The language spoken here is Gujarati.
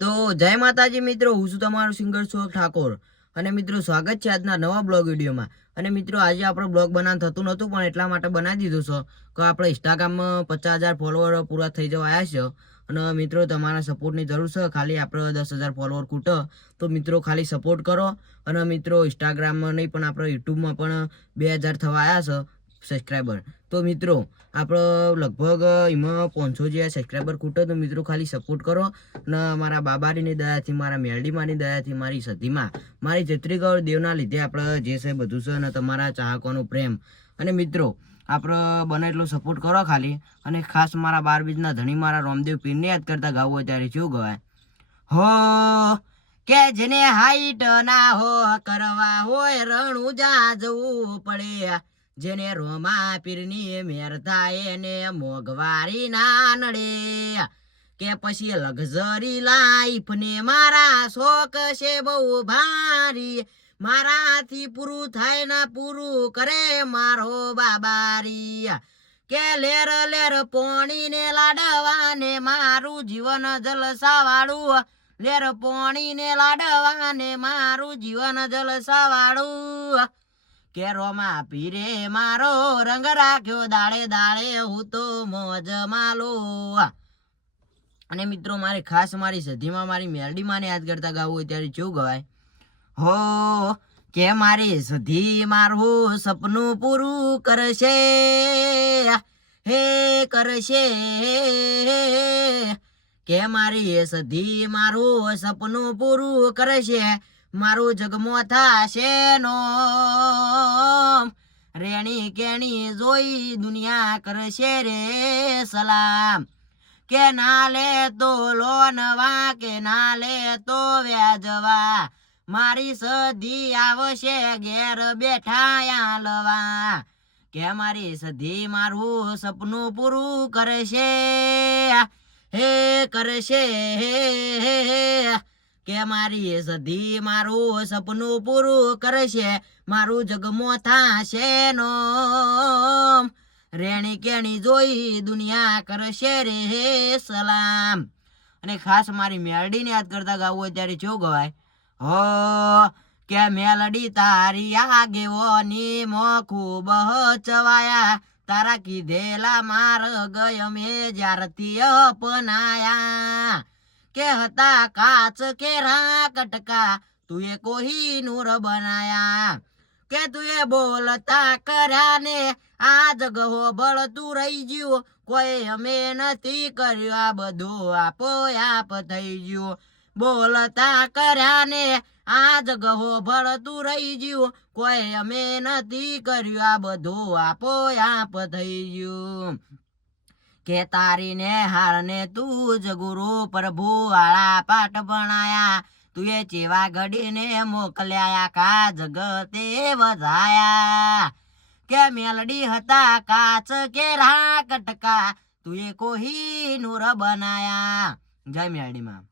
તો જય માતાજી મિત્રો, હું છું તમારો સિંગર સુખ ઠાકોર અને મિત્રો સ્વાગત છે આજના નવા બ્લોગ વિડીયોમાં। અને મિત્રો આજે આપણો બ્લોગ બનાવવાનું થતું નહોતું પણ એટલા માટે બનાવી દીધું છે કે આપણે ઇન્સ્ટાગ્રામમાં 50,000 ફોલોવર પૂરા થઈ જવા આવ્યા છે। અને મિત્રો તમારા સપોર્ટની જરૂર છે। ખાલી આપણે 10,000 ફોલોવર ખૂટે તો મિત્રો ખાલી સપોર્ટ કરો। અને મિત્રો ઇન્સ્ટાગ્રામમાં નહીં પણ આપણે યુટ્યુબમાં પણ 2,000 થવા આવ્યા છે સબસ્ક્રાઈબર। તો મિત્રો આપણે લગભગ એમાં 500 જેવા સબસ્ક્રાઈબર ખૂટે તો મિત્રો ખાલી સપોર્ટ કરો। અને મારા બાબારીની દયાથી, મારા મેરડીમાંની દયાથી, મારી સધીમાં, મારી ચત્રીગઢ દેવના લીધે આપણે જે છે બધું છે। અને તમારા ચાહકોનો પ્રેમ અને મિત્રો આપણે બને એટલો સપોર્ટ કરો ખાલી। અને ખાસ મારા 12 બીજના ધણી મારા રામદેવ પીરને યાદ કરતા ગાવું હોય ત્યારે શું ગવાય? હો કે જેને હાઈટ ના હો કરવા હોય રણુજા જવું પડે, જેને રોમા પીરની મેર થાય એને મોંઘવારી ના નડે, કે પછી લક્ઝરી લાઈફ ને મારા શોખ છે બહુ ભારી, મારાથી પૂરું થાય ના પૂરું કરે મારો બાબારી, કે લેર લેર પોણી ને લાડવા ને મારું જીવન જલસા વાળું, લેર પોણી ને લાડવા ને મારું જીવન જલસા વાળું, કે રોમા પીરે મારો રંગ રાખ્યો દાડે દાડે હું તો મોજ માલો। અને મિત્રો મારે ખાસ મારી સધીમાં, મારી મેરડીમાં યાદ કરતા ગાવું હોય ત્યારે શું ગવાય? હો કે મારી સધી મારું સપનું પૂરું કરશે, હે કરશે, કે મારી સધી મારું સપનું પૂરું કરશે, મારું જગમો થાશે નો, રેણી કેણી જોઈ દુનિયા કરશે રે સલામ, કે ના લે તો લોનવા, કે ના લે તો વ્યાજવા, મારી સધી આવશે ઘેર બેઠા આલવા, કે મારી સધી મારું સપનું પૂરું કરશે, હે કરશે, કે મારી સધી મારું સપનું પૂરું કરશે, મારું જગમો થાશે નો, રેણી કેણી જોઈ દુનિયા કરશે રે સલામ। અને ખાસ મારી મેલડીને યાદ કરતા ગાવું હોય ત્યારે શું ગવાય? હો કે મેલડી તારી આગેવાની મો ખૂબ ચવાયા, તારા કીધેલા માર ગય મેં જ્યારથી અપનાયા, કે હતા કાચ કેરા કટકા તુએ કોઈ નૂર બનાયા, કે તુએ બોલતા કર્યા ને આ જગહો બળતું રહી ગયું, કોઈ અમે નથી કર્યું આ બધું આપો આપ થઈ ગયું, બોલતા કર્યા ને આ જગહો બળતું રહી ગયું, કોઈ અમે નથી કર્યું આ બધું આપો આપ થઈ ગયું, કે તારી ને હારને તું જ ગુરુ પ્રભુ વાળા પાઠ ભણાયા, તુએ ચેવા ઘડીને મોકલ્યા કા જગતે વધાયા, કે મેલડી હતા કાચ કેરા કટકા તુએ કોઈ નૂર બનાયા। જય મેલડીમાં।